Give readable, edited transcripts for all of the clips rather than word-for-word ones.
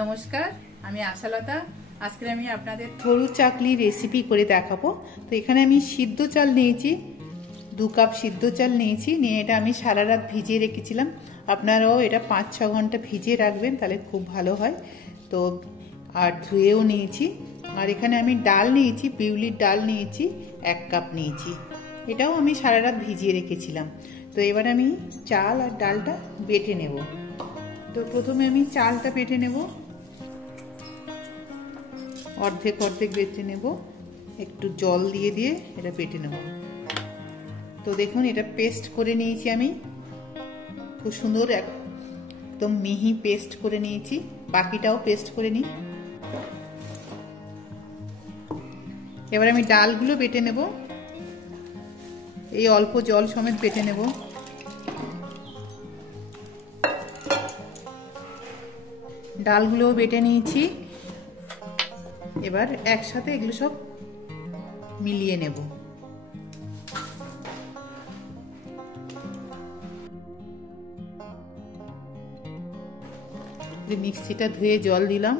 নমস্কার, আমি আশালতা। আজকে আমি আপনাদের সরু চাকলি রেসিপি করে দেখাবো। তো এখানে আমি সিদ্ধ চাল নিয়েছি, 2 কাপ সিদ্ধ চাল নিয়েছি, নিয়ে এটা আমি সারা রাত ভিজিয়ে রেখেছিলাম। আপনারাও এটা 5-6 ঘন্টা ভিজিয়ে রাখবেন, তাহলে খুব ভালো হয়। তো আর ধুয়েও নিয়েছি। আর এখানে আমি ডাল নিয়েছি, বিউলির ডাল নিয়েছি, 1 কাপ নিয়েছি। এটাও আমি সারা রাত ভিজিয়ে রেখেছিলাম। তো এবার আমি চাল আর ডালটা বেটে নেব। তো প্রথমে আমি চালটা বেটে নেব, অর্ধেক অর্ধেক বেটে নেব, একটু জল দিয়ে দিয়ে এটা বেটে নেব। তো দেখুন, এটা পেস্ট করে নিয়েছি আমি, খুব সুন্দর একদম মিহি পেস্ট করে নিয়েছি। বাকিটাও পেস্ট করে নিই। এবার আমি ডালগুলো বেটে নেব, এই অল্প জল সমেত বেটে নেব। ডালগুলোও বেটে নিয়েছি। এবার একসাথে এগুলো সব মিলিয়ে নেব। মিক্সিটা ধুয়ে জল দিলাম।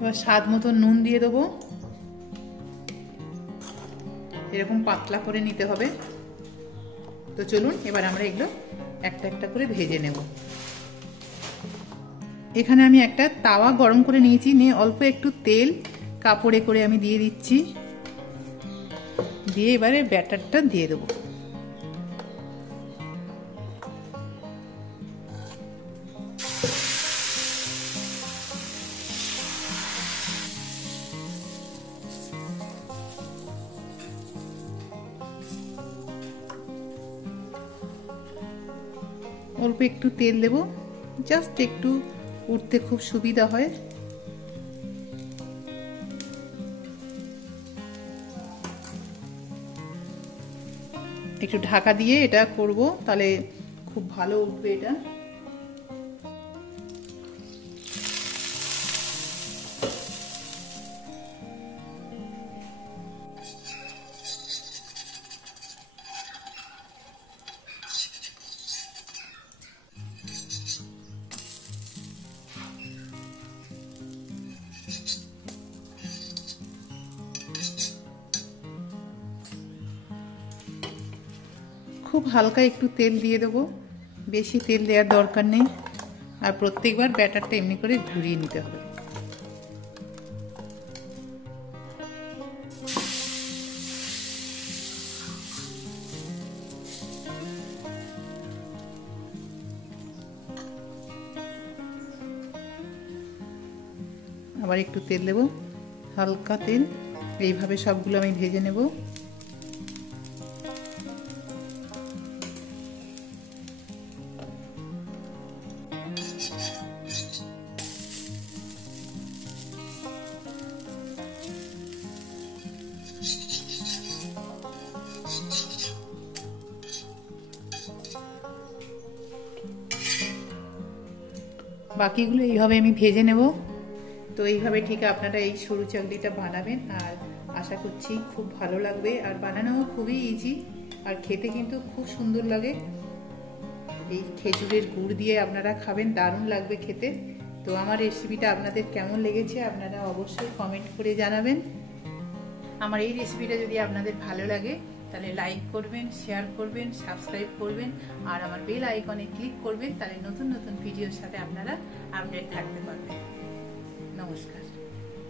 এবার স্বাদ মতো নুন দিয়ে দেবো। এরকম পাতলা করে নিতে হবে। তো চলুন, এবার আমরা এগুলো একটা একটা করে ভেজে নেব। এখানে আমি একটা তাওয়া গরম করে নিয়েছি, নিয়ে অল্প একটু তেল কাপড়ে করে আমি দিয়ে দিচ্ছি। দিয়ে এবারে ব্যাটারটা দিয়ে দেবো। অল্প একটু তেল দেব, জাস্ট একটু উঠতে খুব সুবিধা হয়। একটু ঢাকা দিয়ে এটা করব, তাহলে খুব ভালো উঠবে এটা। খুব হালকা একটু তেল দিয়ে দেবো, বেশি তেল দেওয়ার দরকার নেই। আর প্রত্যেকবার ব্যাটারটা এমনি করে ঘুরিয়ে নিতে হবে। আবার একটু তেল দেবো, হালকা তেল। এইভাবে সবগুলো আমি ভেজে নেব। বাকিগুলো এইভাবে আমি ভেজে নেব। তো এইভাবে ঠিক আপনারা এই সরু চাকলিটা বানাবেন, আর আশা করছি খুব ভালো লাগবে। আর বানানোও খুবই ইজি, আর খেতে কিন্তু খুব সুন্দর লাগে। এই খেজুরের গুড় দিয়ে আপনারা খাবেন, দারুণ লাগবে খেতে। তো আমার রেসিপিটা আপনাদের কেমন লেগেছে আপনারা অবশ্যই কমেন্ট করে জানাবেন। আমার এই রেসিপিটা যদি আপনাদের ভালো লাগে, তাহলে লাইক করবেন, শেয়ার করবেন, সাবস্ক্রাইব করবেন, আর আমার বেল আইকনে ক্লিক করবেন। তাহলে নতুন নতুন ভিডিওর সাথে আপনারা আপডেট থাকতে পারবেন। নমস্কার।